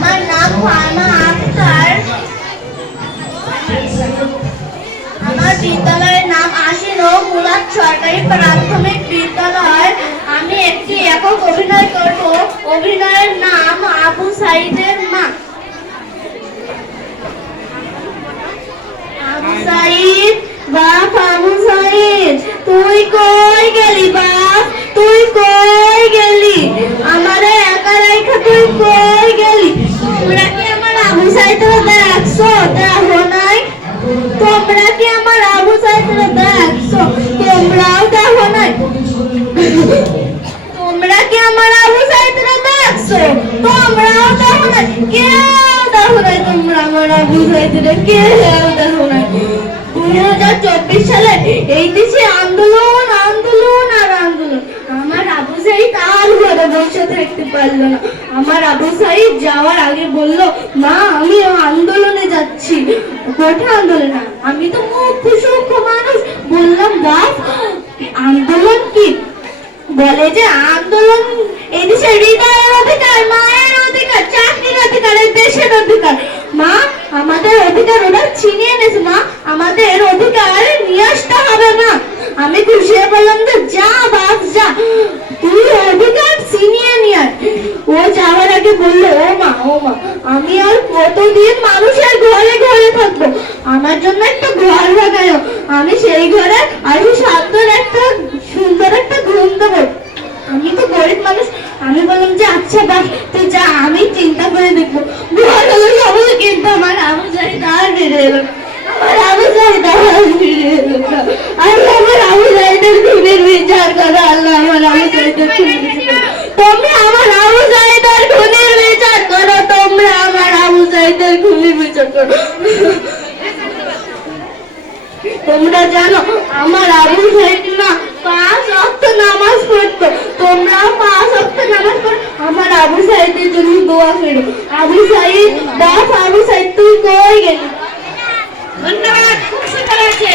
আমার নাম ফারমা আক্তার। আমার বিদ্যালয়ের নাম আশিরুল মুলাদ সরকারি প্রাথমিক বিদ্যালয়। আমি একটি একক অভিনয় করব। অভিনয়ের নাম আবু সাইদের মা। আবু সাইদ, বাপ আবু সাইদ, তুই কই গেলি বাপ? তুই কই গেলি? আমারে একা রেখে তুই কই গেলি? তোমরা কি আমার আবু সাইদরে দেখছো? দেখো নাই? তোমরা কি আমার আবু সাইদরে দেখছো? তোমরাও দেখো নাই? তোমরা কি আমার আবু সাইদরে দেখছো? তোমরাও দেখো নাই? কেউ দেখো নাই? তোমরা আমার আবু সাইদরে কেউ দেখো নাই? 2024 সালে এই দেশে আন্দোলন আন্দোলন আর আন্দোলন। আমার আবু সাইদ আর ঘরে বসে থাকতে পারলো না। আমার আবু সাইদ যাওয়ার আগে বলল, মা আমি আন্দোলনে যাচ্ছি। কোথায় আন্দোলন? আমি তো মুখ্য সূক্ষ্ম মানুষ। বললাম, বাপ আন্দোলন কি? বলে যে আন্দোলন এই দেশের হৃদয়ের অধিকার, মায়ের অধিকার, চাকরির অধিকার, এই দেশের অধিকার। মা আমাদের অধিকার ওরা ছিনিয়ে এনেছে। মা আমাদের অধিকার নিয়ে আসতে হবে। মা আমি খুশি হয়ে বললাম যে যা বাপ যা, তুই অধিকার ছিনিয়ে নিয়ে আয়। ও যাওয়ার আগে বললো, ও মা আমি আর কতদিন মানুষের ঘরে ঘরে থাকবো? আমার জন্য একটা ঘর বানায়ো। আমি সেই ঘরে আমি সুন্দর একটা ঘুম দেবো। আমি তো গরিব মানুষ। আমি বললাম যে আচ্ছা বাপ তুই যা, আমি চিন্তা করে দেখবো। ঘর হলো সবাই, কিন্তু আমার আবু সাইদ আর বেড়ে এলো। আমার আবু সাইদ আর ফিরে এলো না। আল্লাহ আমার আবু সাইদের খুনের বিচার করো। আল্লাহ আমার আবু সাইদের খুনের বিচার করো। তোমরা আমার আবু সাইদের খুনের বিচার করো। তোমরা আমার আবু সাইদের খুনের বিচার করো। তোমরা জানো আমার আবু সাইদ না 5 ওয়াক্ত নামাজ পড়তো। তোমরা 5 ওয়াক্ত নামাজ পড়ো। আমার আবু সাইদের জন্য দোয়া করো। আবু সাইদ, বাপ আবু সাইদ তুই কই গেলি? ধন্যবাদ, খুব সুন্দর আছে।